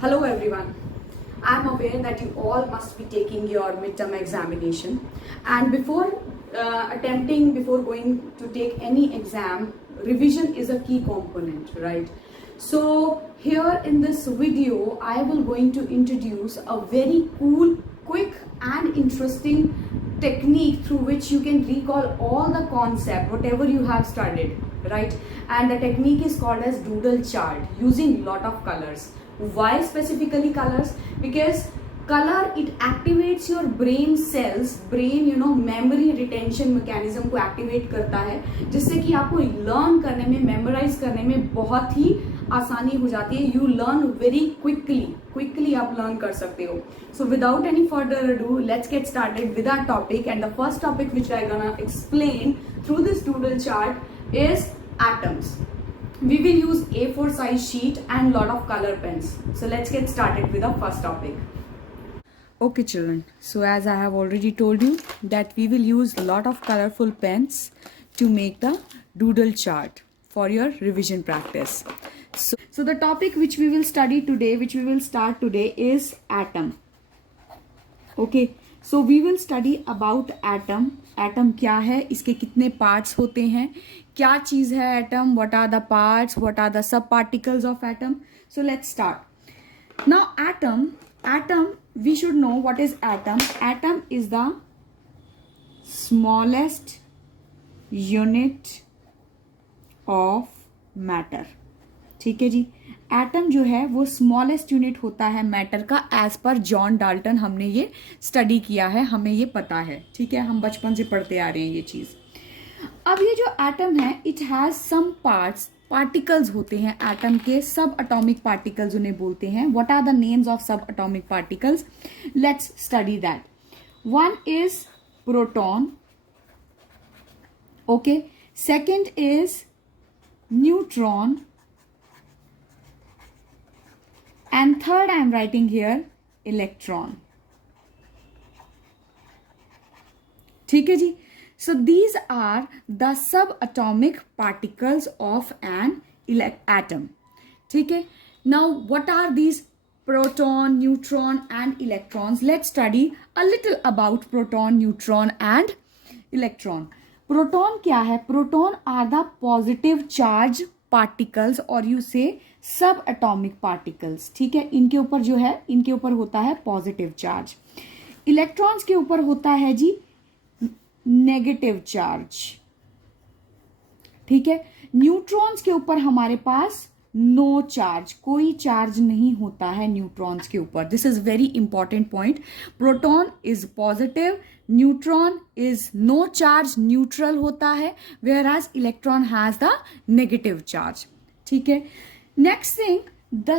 Hello everyone. I'm aware that you all must be taking your midterm examination, and before going to take any exam, revision is a key component, right? So here in this video, I will going to introduce a very cool, quick and interesting technique through which you can recall all the concept, whatever you have studied, right? And the technique is called as doodle chart using lot of colors. Why specifically colors? Because color it activates your brain cells, brain memory retention mechanism को activate करता है, जिससे कि आपको learn करने में, memorize करने में बहुत ही आसानी हो जाती है. You learn very quickly आप learn कर सकते हो. So without any further ado, let's get started with our topic. And the first topic which I'm gonna explain through this doodle chart is atoms. We will use A4 size sheet and lot of color pens. So let's get started with the first topic. Okay children, so as I have already told you that we will use a lot of colorful pens to make the doodle chart for your revision practice. So the topic which we will study today, which we will start today is atom. Okay, so we will study about atom. Atom क्या है, इसके कितने parts होते हैं, क्या चीज है atom, what are the parts, what are the sub particles of atom. So let's start now. Atom we should know what is atom. Atom is the smallest unit of matter. ठीक है जी, atom जो है वो smallest unit होता है matter का, as per John Dalton. हमने ये स्टडी किया है, हमें ये पता है. ठीक है, हम बचपन से पढ़ते आ रहे हैं ये चीज. अब ये जो एटम है, it has some parts, particles होते हैं एटम के. सब एटॉमिक पार्टिकल्स उन्हें बोलते हैं. What are the names of subatomic particles? Let's study that. One is proton. Okay, second is neutron. And third, I am writing here electron. ठीक है जी. So these are the subatomic particles of an atom. ठीक है. Now what are these proton, neutron and electrons? Let's study a little about proton, neutron and electron. Proton क्या है? Proton are the positive charge particles और you say सब atomic particles. ठीक है, इनके ऊपर जो है, इनके ऊपर होता है पॉजिटिव चार्ज. इलेक्ट्रॉन्स के ऊपर होता है जी नेगेटिव चार्ज. ठीक है, न्यूट्रॉन्स के ऊपर हमारे पास नो चार्ज, कोई चार्ज नहीं होता है न्यूट्रॉन्स के ऊपर. This is very important point. Proton is positive, neutron is no charge, neutral होता है, whereas electron has the negative charge. ठीक है. Next thing, the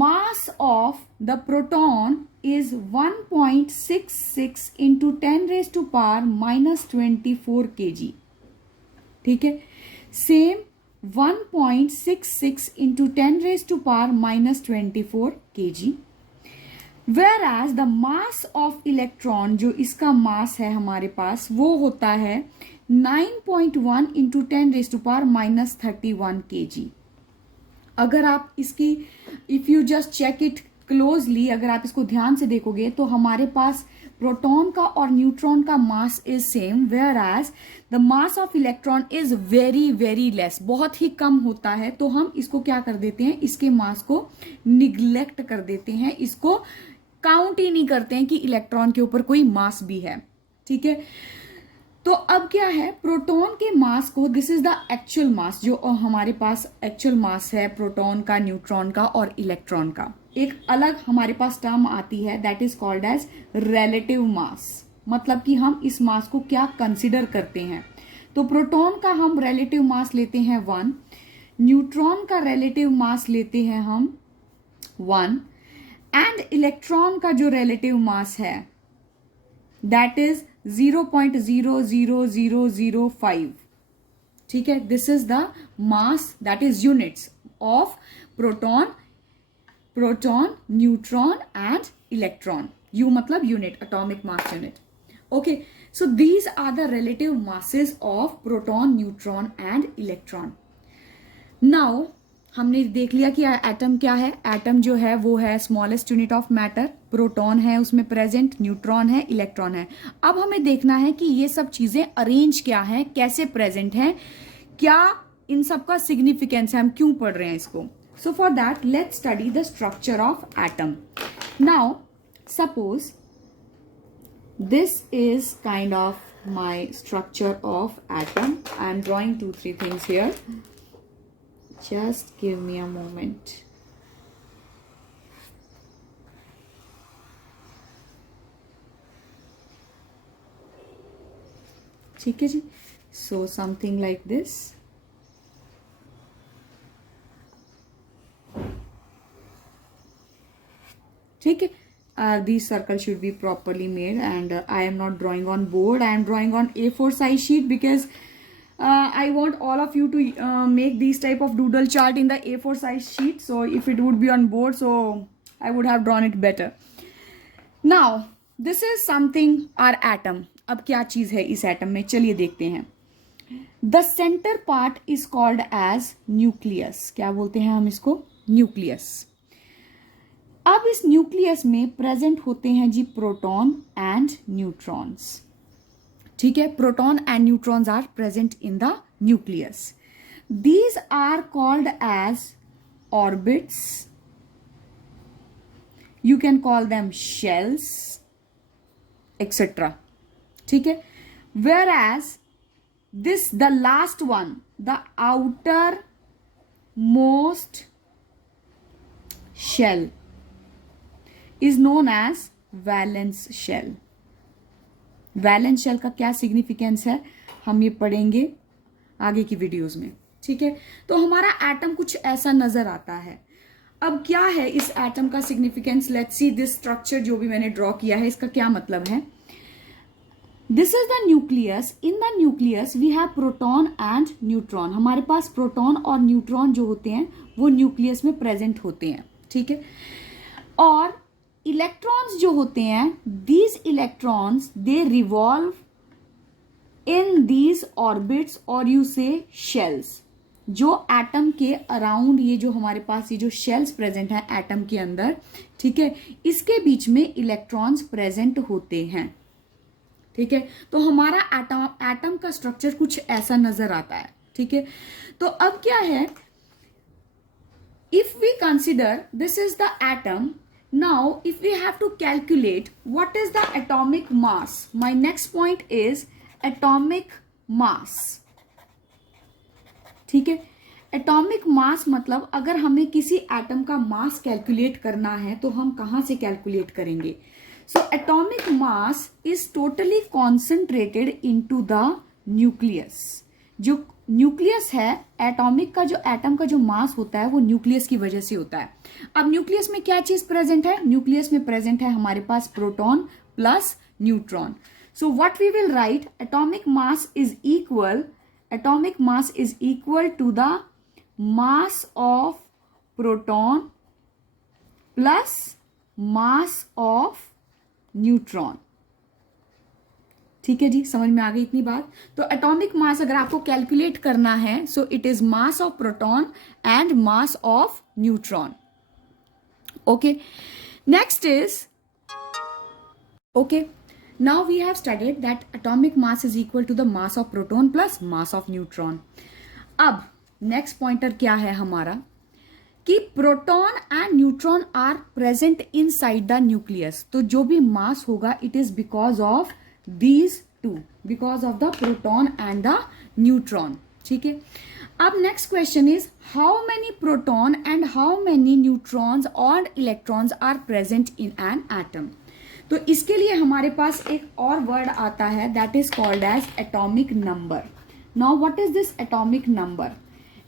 mass of the proton is 1.66 into 10 raised to power minus 24 kg. ठीक है, same 1.66 into 10 raised to power minus 24 kg. Whereas the mass of electron, जो इसका mass है हमारे पास, वो होता है 9.1 into 10 raised to power minus 31 kg. अगर आप इसकी if you just check it closely, अगर आप इसको ध्यान से देखोगे तो हमारे पास प्रोटॉन का और न्यूट्रॉन का mass is same, whereas the mass of electron is very very less, बहुत ही कम होता है. तो हम इसको क्या कर देते हैं, इसके मास को निग्लेक्ट कर देते हैं, इसको काउंट ही नहीं करते हैं कि इलेक्ट्रॉन के ऊपर कोई मास भी है. ठीक है, तो अब क्या है, प्रोटॉन के मास को, this is the actual mass, जो हमारे पास एक्चुअल मास है प्रोटॉन का, न्यूट्रॉन का और इलेक्ट्रॉन का. एक अलग हमारे पास टर्म आती है, that is called as relative mass. मतलब कि हम इस मास को क्या कंसिडर करते हैं. तो प्रोटॉन का हम रिलेटिव मास लेते हैं 1, न्यूट्रॉन का रिलेटिव मास लेते हैं हम 1, एंड इलेक्ट्रॉन का जो रिलेटिव मास है दैट इज 0.00005. ठीक है, this is the mass, that is units of proton, neutron and electron. U मतलब unit, atomic mass unit. Okay, so these are the relative masses of proton, neutron and electron. Now हमने देख लिया कि atom क्या है। Atom जो है वो है smallest unit of matter, proton है उसमें प्रेजेंट, न्यूट्रॉन है, इलेक्ट्रॉन है। अब हमें देखना है कि ये सब चीजें अरेंज क्या है, कैसे प्रेजेंट है, क्या इन सब का सिग्निफिकेंस है, हम क्यों पढ़ रहे हैं इसको। So for that let's study the structure of atom. Now suppose this is kind of my structure of atom. I am drawing 2-3 things here. Just give me a moment. ठीक है जी। So something like this. ठीक है। These circles should be properly made, and I am not drawing on board. I am drawing on A4 size sheet because I want all of you to make these type of doodle chart in the A4 size sheet. So if it would be on board, so I would have drawn it better. Now this is something our atom. अब क्या चीज है इस atom में, चलिए देखते हैं। The center part is called as nucleus. क्या बोलते हैं हम इसको? न्यूक्लियस। अब इस न्यूक्लियस में प्रेजेंट होते हैं जी प्रोटॉन एंड न्यूट्रॉन्स। ठीक है, proton and neutrons are present in the nucleus. These are called as orbits, you can call them shells etcetera. ठीक है, whereas this the last one, the outermost shell is known as valence shell. Valence shell का क्या significance है हम ये पढ़ेंगे आगे की वीडियोस में। ठीक है, तो हमारा एटम कुछ ऐसा नजर आता है। अब क्या है इस एटम का significance, let's see this structure जो भी मैंने ड्रॉ किया है इसका क्या मतलब है। This is the nucleus. In the nucleus we have proton and neutron. हमारे पास प्रोटॉन और न्यूट्रॉन जो होते हैं वो न्यूक्लियस में प्रेजेंट होते हैं। ठीक है, और इलेक्ट्रॉन्स जो होते हैं, these electrons they revolve in these orbits और यू से शेल्स। जो एटम के अराउंड ये जो हमारे पास ये जो शेल्स प्रेजेंट है एटम के अंदर, ठीक है, इसके बीच में इलेक्ट्रॉन्स प्रेजेंट होते हैं। ठीक है, तो हमारा एटम का स्ट्रक्चर कुछ ऐसा नजर आता है। ठीक है, तो अब क्या है, if we consider this is the atom, now if we have to calculate what is the atomic mass, my next point is atomic mass. ठीक है, एटॉमिक मास मतलब अगर हमें किसी एटम का मास कैलकुलेट करना है तो हम कहां से कैलकुलेट करेंगे। So atomic mass is totally concentrated into the nucleus. जो न्यूक्लियस है एटॉमिक का, जो एटम का जो मास होता है वो न्यूक्लियस की वजह से होता है। अब न्यूक्लियस में क्या चीज प्रेजेंट है, न्यूक्लियस में प्रेजेंट है हमारे पास proton plus neutron. So what we will write, atomic mass is equal to the mass of proton plus mass of neutron. ठीक है जी, समझ में आ गई इतनी बात। तो एटॉमिक मास अगर आपको कैलकुलेट करना है, so it is mass of proton and mass of neutron. Okay, next is, okay, now we have studied that atomic mass is equal to the mass of proton plus mass of neutron. अब next pointer क्या है हमारा, कि proton and neutron are present inside the nucleus. तो जो भी mass होगा it is because of these two, because of the proton and the neutron. ठीक है, अब next question is how many proton and how many neutrons or electrons are present in an atom. तो इसके लिए हमारे पास एक और वर्ड आता है that is called as atomic number. Now what is this atomic number?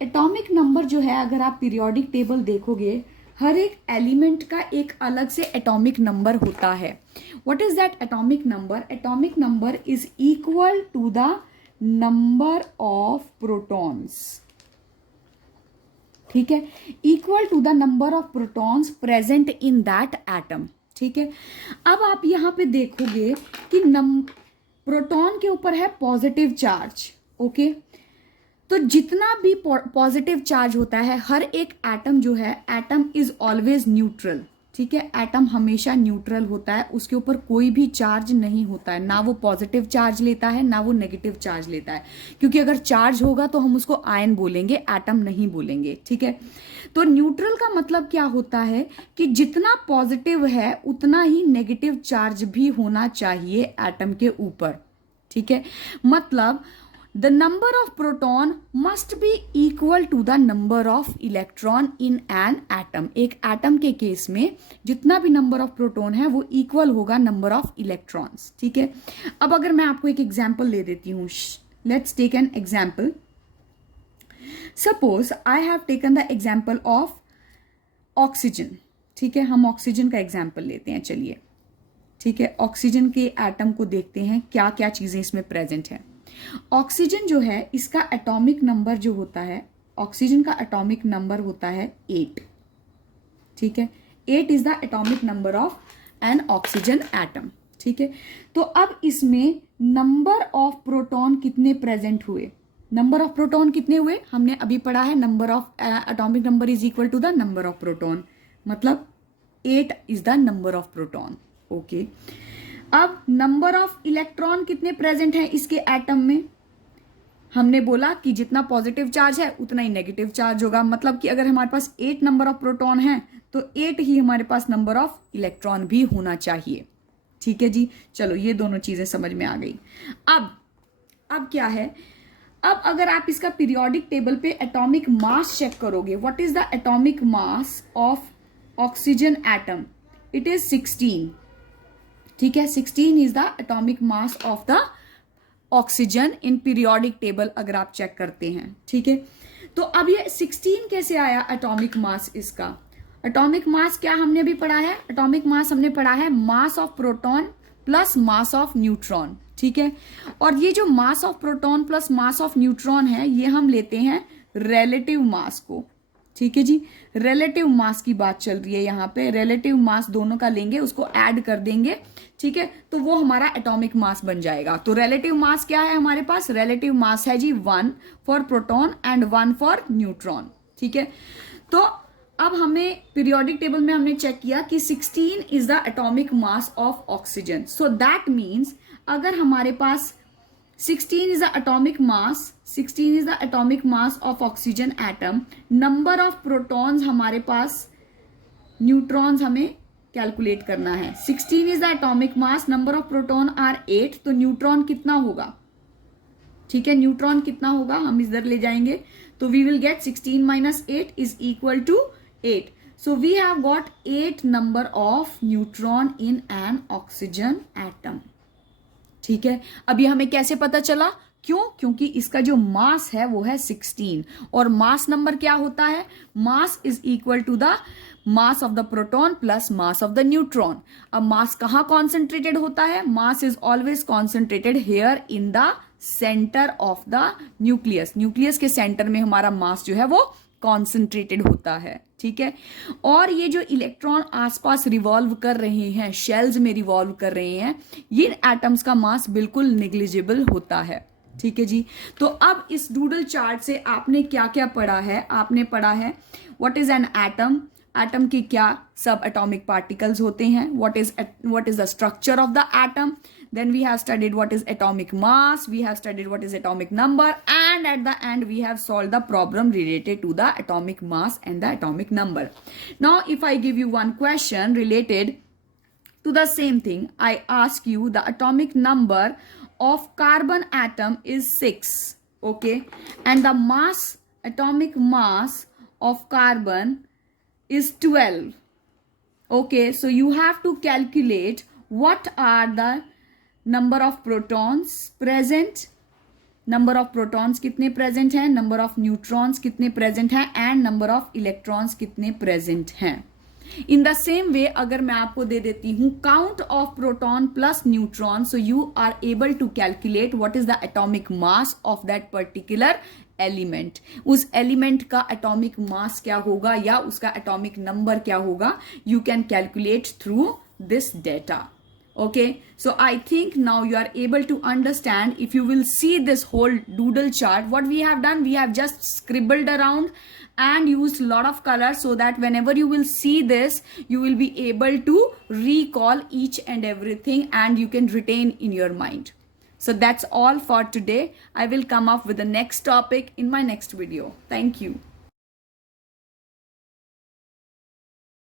atomic number जो है, अगर आप periodic table देखोगे, हर एक एलिमेंट का एक अलग से एटॉमिक नंबर होता है। What is that atomic number? Atomic number is equal to the number of protons. ठीक है, equal to the number of protons present in that atom. ठीक है, अब आप यहां पे देखोगे कि प्रोटॉन के ऊपर है पॉजिटिव चार्ज। ओके, तो जितना भी पॉजिटिव चार्ज होता है, हर एक एटम जो है, एटम इज ऑलवेज न्यूट्रल, ठीक है। एटम हमेशा न्यूट्रल होता है, उसके ऊपर कोई भी चार्ज नहीं होता है, ना वो पॉजिटिव चार्ज लेता है ना वो नेगेटिव चार्ज लेता है, क्योंकि अगर चार्ज होगा तो हम उसको आयन बोलेंगे, एटम नहीं बोलेंगे, ठीक है। तो न्यूट्रल का मतलब क्या होता है कि जितना पॉजिटिव है उतना ही नेगेटिव चार्ज भी होना चाहिए एटम के ऊपर, ठीक है। मतलब the number of proton must be equal to the number of electron in an atom। एक एटम के केस में जितना भी नंबर ऑफ प्रोटॉन है वो इक्वल होगा नंबर ऑफ इलेक्ट्रॉन्स, ठीक है। अब अगर मैं आपको एक एग्जांपल ले देती हूँ, let's take an example. Suppose I have taken the example of oxygen, ठीक है। हम ऑक्सीजन का एग्जांपल लेते हैं, चलिए, ठीक है। ऑक्सीजन के एटम को देखते हैं क्या क्या चीजें इसमें प्रेजेंट है। ऑक्सीजन जो है, इसका एटॉमिक नंबर जो होता है, ऑक्सीजन का एटॉमिक नंबर होता है 8, ठीक है। 8 is the atomic number of an oxygen atom, ठीक है। तो अब इसमें नंबर ऑफ प्रोटॉन कितने प्रेजेंट हुए, नंबर ऑफ प्रोटॉन कितने हुए, हमने अभी पढ़ा है number of atomic number is equal to the number of proton, मतलब 8 is the number of proton, okay. अब नंबर ऑफ इलेक्ट्रॉन कितने प्रेजेंट हैं इसके एटम में, हमने बोला कि जितना पॉजिटिव चार्ज है उतना ही नेगेटिव चार्ज होगा, मतलब कि अगर हमारे पास 8 नंबर ऑफ प्रोटॉन है तो 8 ही हमारे पास नंबर ऑफ इलेक्ट्रॉन भी होना चाहिए, ठीक है जी। चलो, ये दोनों चीजें समझ में आ गई। अब क्या है, अब अगर आप इसका पीरियोडिक टेबल पे एटॉमिक मास चेक करोगे, what is the atomic mass of oxygen atom, it is 16, ठीक है। 16 is the atomic mass of the oxygen in periodic table, अगर आप चेक करते हैं, ठीक है। तो अब ये 16 कैसे आया एटॉमिक मास इसका, एटॉमिक मास क्या हमने अभी पढ़ा है, एटॉमिक मास हमने पढ़ा है मास of proton plus mass of neutron, ठीक है। और ये जो मास of proton plus mass of neutron है, ये हम लेते हैं रिलेटिव मास को, ठीक है जी। रिलेटिव मास की बात चल रही है यहाँ पे, रिलेटिव मास दोनों का लेंगे, उसको ऐड कर देंगे, ठीक है, तो वो हमारा एटॉमिक मास बन जाएगा। तो रिलेटिव मास क्या है हमारे पास, रिलेटिव मास है जी 1 for proton and 1 for neutron, ठीक है। तो अब हमें पीरियोडिक टेबल में हमने चेक किया कि 16 is the atomic mass of oxygen, so that means अगर हमारे पास 16 is the atomic mass, 16 is the atomic mass of oxygen atom, number of protons हमारे पास, न्यूट्रॉन्स हमें कैलकुलेट करना है। 16 is the atomic mass, number of proton are 8, तो neutron कितना होगा, ठीक है, न्यूट्रॉन कितना होगा हम इधर ले जाएंगे, तो we will get 16 minus 8 is equal to 8, so we have got 8 number of neutron in an oxygen atom, ठीक है। अभी हमें कैसे पता चला, क्यों, क्योंकि इसका जो मास है वो है 16 और मास नंबर क्या होता है, mass is equal to the mass of the proton plus mass of the neutron. अब मास कहाँ कॉन्सेंट्रेटेड होता है, mass is always concentrated here in the centre of the nucleus, nucleus के सेंटर में हमारा मास जो है वो कॉन्सेंट्रेटेड होता है, ठीक है। और ये जो इलेक्ट्रॉन आसपास रिवॉल्व कर रहे हैं, शेल्स में रिवॉल्व कर रहे हैं, ये एटम्स का मास बिल्कुल नेग्लिजिबल होता है, ठीक है जी। तो अब इस डूडल चार्ट से आपने क्या क्या पढ़ा है, आपने पढ़ा है what is an atom, atom की क्या सब एटॉमिक पार्टिकल्स होते हैं, what is the structure of the atom, then we have studied what is atomic mass, we have studied what is atomic number, and at the end we have solved the problem related to the atomic mass and the atomic number. Now if I give you one question related to the same thing, I ask you the atomic number of carbon atom is 6, okay, and the mass, atomic mass of carbon is 12, okay, so you have to calculate what are the number of protons present, number of protons कितने present हैं, number of neutrons कितने present हैं, and number of electrons कितने present हैं। In the same way अगर मैं आपको दे देती हूं count of proton plus neutron, so you are able to calculate what is the atomic mass of that particular element, उस एलिमेंट का एटॉमिक मास क्या होगा या उसका एटॉमिक नंबर क्या होगा, you can calculate through this data, Okay, so I think now you are able to understand. If you will see this whole doodle chart, what we have done, we have just scribbled around and used a lot of color, so that whenever you will see this, you will be able to recall each and everything and you can retain in your mind. So that's all for today. I will come up with the next topic in my next video. Thank you.